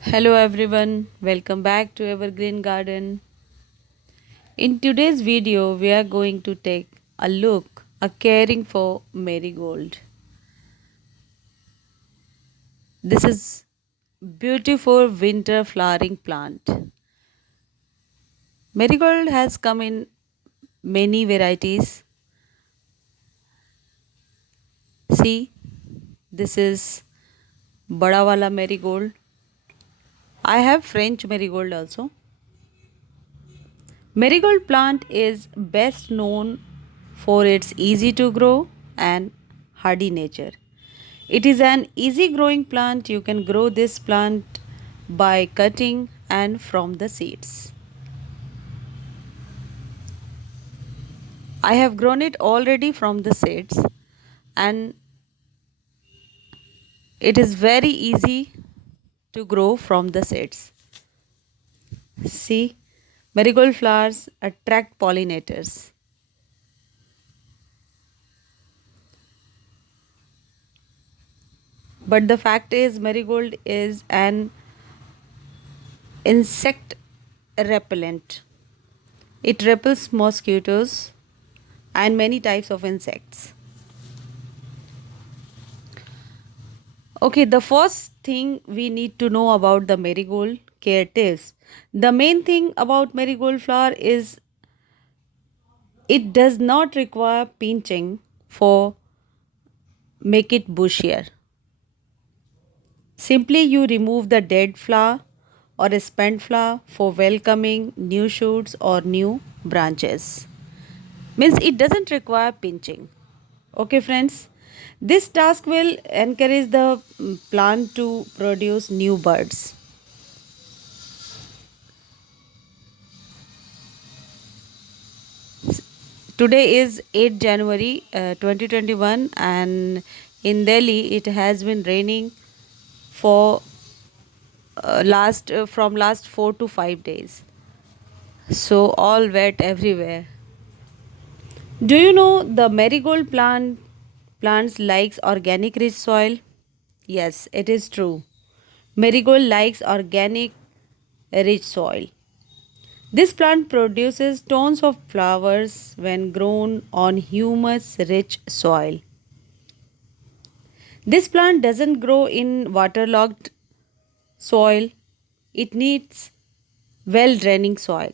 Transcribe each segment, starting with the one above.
Hello everyone, welcome back to Evergreen Garden. In today's video, we are going to take a look at caring for marigold. This is beautiful winter flowering plant. Marigold has come in many varieties. See, this is Bada wala marigold. I have French marigold also. Marigold plant is best known for its easy to grow and hardy nature. It is an easy growing plant. You can grow this plant by cutting and from the seeds. I have grown it already from the seeds and it is very easy to grow from the seeds. See, marigold flowers attract pollinators. But the fact is, marigold is an insect repellent. It repels mosquitoes and many types of insects. Okay, the first thing we need to know about the marigold care tips. The main thing about marigold flower is it does not require pinching for make it bushier. Simply you remove the dead flower or a spent flower for welcoming new shoots or new branches. Means it doesn't require pinching. Okay friends, this task will encourage the plant to produce new buds. Today is 8 January 2021 and in Delhi it has been raining for last from last 4 to 5 days. So all wet everywhere. Do you know the marigold plants likes organic rich soil? Yes, it is true. Marigold likes organic rich soil. This plant produces tons of flowers when grown on humus rich soil. This plant doesn't grow in waterlogged soil, it needs well draining soil.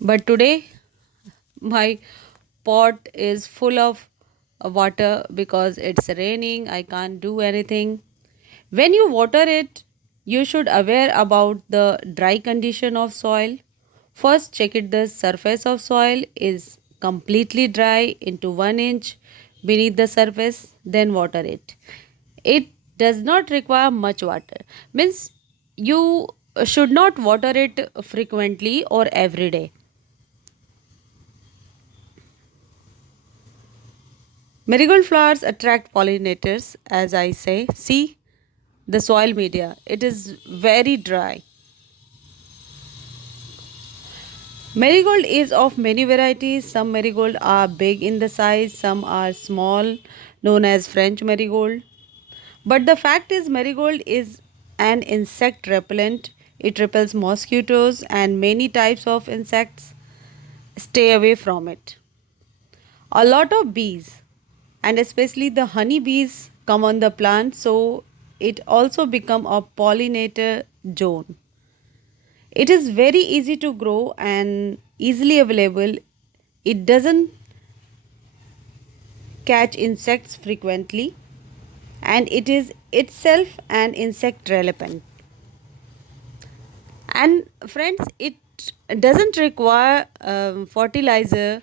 But today, my pot is full of water because it's raining, I can't do anything. When you water it, you should aware about the dry condition of soil. First check it the surface of soil is completely dry into 1 inch beneath the surface, then water it. It does not require much water. Means you should not water it frequently or every day. Marigold flowers attract pollinators, as I say. See the soil media, it is very dry. Marigold is of many varieties. Some marigold are big in the size, some are small, known as French marigold. But the fact is, marigold is an insect repellent. It repels mosquitoes and many types of insects. Stay away from it. A lot of bees and especially the honey bees come on the plant, so it also become a pollinator zone. It is very easy to grow and easily available. It doesn't catch insects frequently and it is itself an insect repellent. And friends, it doesn't require fertilizer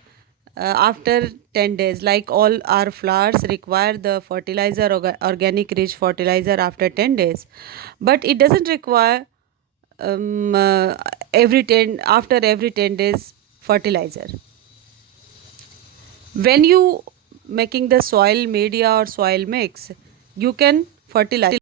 after 10 days, like all our flowers require the fertilizer, organic rich fertilizer after 10 days, but it doesn't require every 10 after every 10 days fertilizer. When you making the soil media or soil mix, you can fertilize